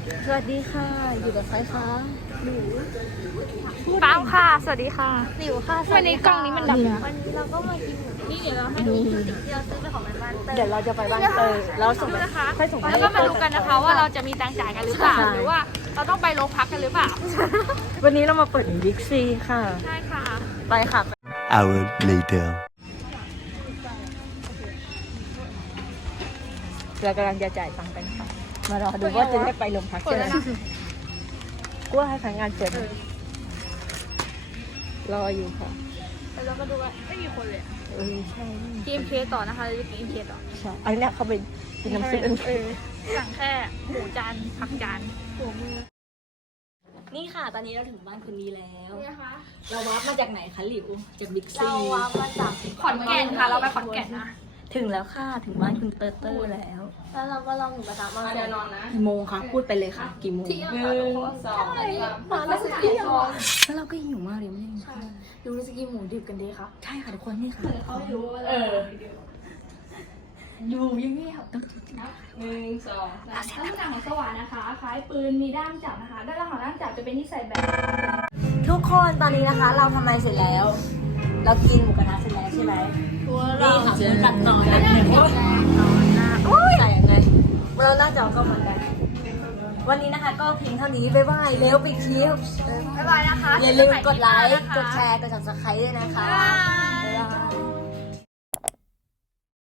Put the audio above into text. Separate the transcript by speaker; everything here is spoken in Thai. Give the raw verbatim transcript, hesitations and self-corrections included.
Speaker 1: สวัสดีค่ะอยู่กับใครคะหนู
Speaker 2: เป้าค่ะสวัสดีค่ะ
Speaker 1: หลิวค่ะ
Speaker 2: วันนี้กล้องนี้มันดำนะ
Speaker 1: วันนี้เราก็มากินหมู
Speaker 2: นี่เดี๋ยวเราให้
Speaker 1: ดู
Speaker 2: ดู
Speaker 1: สิ่งที่เราซื้อไปของแม่บ้านเตย
Speaker 3: เดี๋ยวเราจะไปบ้านเตยแล้วส่ง
Speaker 2: ดูนะคะ
Speaker 3: ค่อยส่งไป
Speaker 2: แล้วก็มาดูกันนะคะว่าเราจะมีตังค์จ่ายกันหรือเปล่าหรือว่าเราต้องไปโรงพักกันหรือเปล่า
Speaker 3: วันนี้เรามาเปิดบิ๊กซีค่ะ
Speaker 2: ใช่ค่ะ
Speaker 3: ไปค่ะ
Speaker 4: hour later
Speaker 3: เรากำลังจะจ่ายตังค์กันค่ะ มารอดูว่าจะได้ไปโรงพัก
Speaker 2: เปิด
Speaker 3: ใช่ไหม
Speaker 2: แล้วนะ
Speaker 3: กูว่าให้พนักงานเปิดรออยู่ค่ะ
Speaker 2: แล้วเราก็ดูว่าไม่มีคนเลย
Speaker 3: เออใช่
Speaker 2: กิน เอ็ม เค ต่อนะคะเราจะกิน เอ็ม เค ต่อ
Speaker 3: ใช่อันนี้เขาเป็นกินน้ำซุป
Speaker 2: เออสั่งแค่หมูจานผักจานหัวมือ
Speaker 1: นี่ค่ะ ตอนนี้เราถึงบ้านคนนี้แล้ว
Speaker 2: นี่นะคะ
Speaker 1: เราวาร์ปมาจากไหนคะหลิวจากบิ๊กซี
Speaker 3: เราวาร์ปมาจาก
Speaker 2: ขอนแก่นค่ะเราไปขอนแก่นนะ
Speaker 1: ถึงแล้วค่ะถึงบ้านคุณเตอร์เตอร์แล้ว แล้วเราก็ลองหมูกระทะมาเดี๋ยวนอนนะกี่โมงคะพูดไปเลยค่ะ กี่โมง
Speaker 2: หนึ่งสอง
Speaker 1: มาแล้วเที่ยงแล้วเราก็หิวมากเลยไม่ได้ใช่ดูเราจะกินหมูดิบกันดีคะใช่ค่ะทุกคนนี่ค่ะเขารู้เอออยู่ยังไงครับต้อง
Speaker 2: หนึ่งสองสามลักษณะของสว่านนะคะคล้ายปืนมีด้ามจับนะคะ ด้านล่างของด้ามจับจะเป็นที่ใส่แบต
Speaker 1: ทุกคนตอนนี้นะคะ เราทำอะไรเสร็จแล้ว เรากินหมูกระทะเสร็จแล้วใช่ไหมนี่ค่ะมือตัดหน่อยใส่ยังไงเราน่าจะเอาเข้ามากันวันนี้นะคะ ก็เพียงเท่านี้บ๊ายบายเร็วไปคิว
Speaker 2: บ๊ายบายนะคะ
Speaker 1: อย่าลืมกดไลค์กดแชร์กด ซับสไครบ์ด้วยนะคะ